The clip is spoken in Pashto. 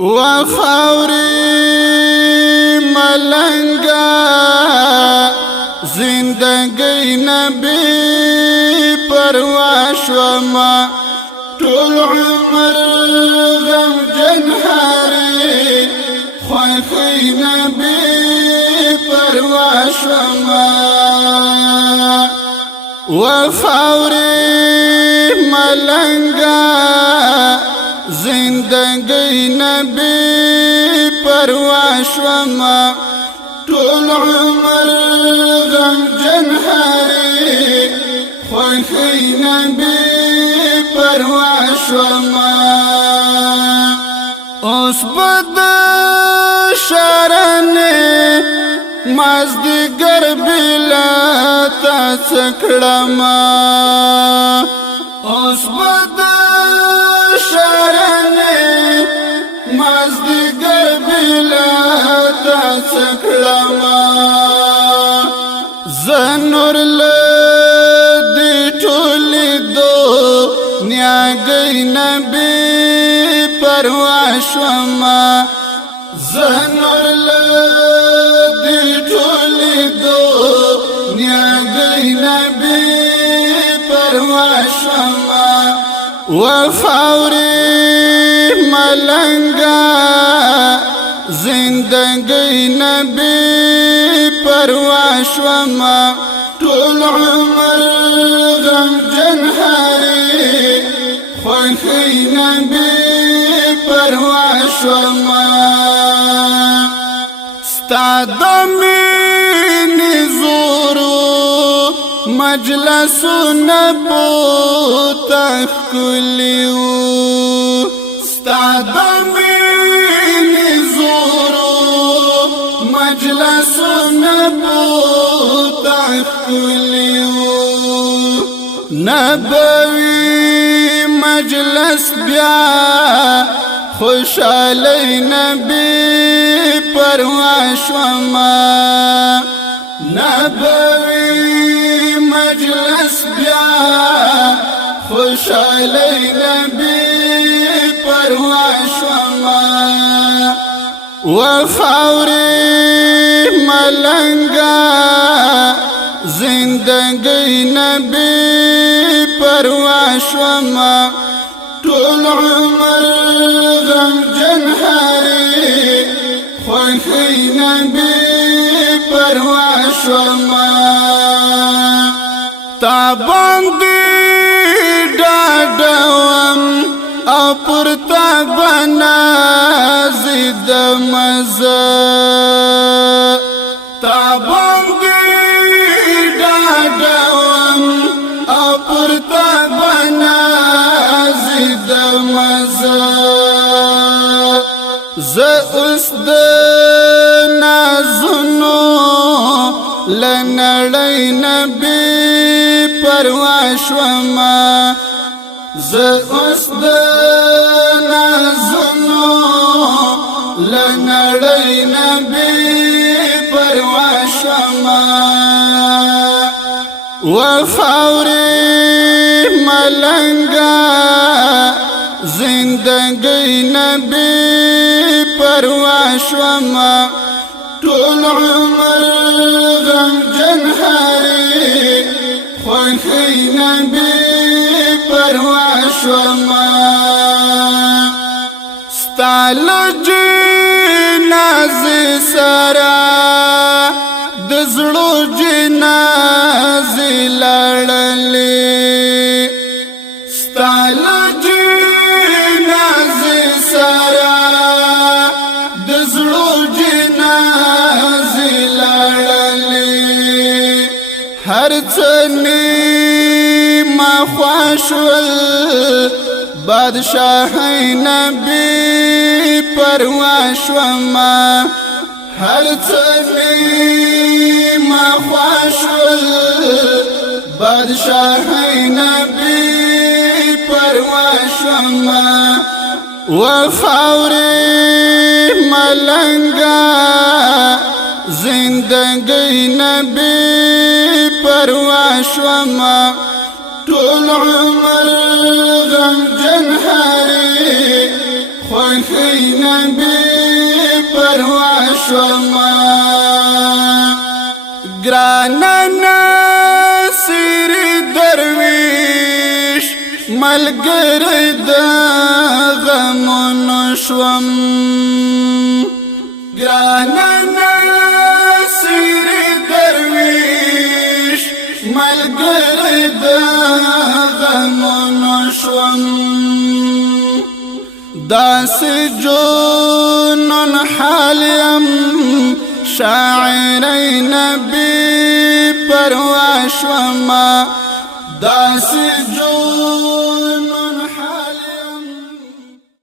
وخاوري ملنگا زندگی نبی پرواش وما طول عمر غم جنهاري خوخي نبي پرواش وما وخاوري ملنگا زندگی نبی پرواش وما طول عمر غم جنهاري خوخي نبي پرواش وما اوس بد شرنه مازدیگر بلا تا سکړما اوس بد شرنه مازدیگر بلا تا سکړما زنور لدی ټولی دو نیاګی نبی پرواش وما زنور لدی ټولی دو نیاګی نبی پرواش وما وخاوري ملنگا زندگی نبی پرواش وما طول عمر غم جنهاري خوخي نبي پرواش وما ستاد مینی زورو مجلس نبو تخکلیو ستاد مینی زورو مجلس نبو تخکلیو نبوی مجلس بیا خوشالی نبی پرواش وما نبوی مجلس بیا خوشالی نبی پرواش وما وخاوري ملنگا زندگی نبی پرواش وما طول عمر غم جنهاري خوخي نبي پرواش وما تاباندی ڈاڈوام اپر تابنا زید مزا تاباندی ڈاڈوام اپر تابنا زید مزا زأسد نازنو لنړی نبی پرواش وما زأسد نازنو لنړی نبی پرواش وما وخاوري ملنگا زندگی نبی پرواش وما طول عمر غم جنهاري خوخي نبي پرواش وما ستال جنازه سرا دزړو جنازه لړلې ستال جنازه سرا دزړو جنازه لړلې هر څنی ما خوشول بادشاہ نبی پرواش وما هر څنی ما خوشول بادشاہ نبی پرواش وما وخاوري ملنگا زندگی نبی پرواش وما طول عمر غم جنهاري خوخی نبی پروا شوما گرانا ناصر درویش ملګر د غمونو شوم گرانا ناصر درویش ملګر د غمونو شوم داس جنون حالیم شاعر نبی پروا شوما داس جنون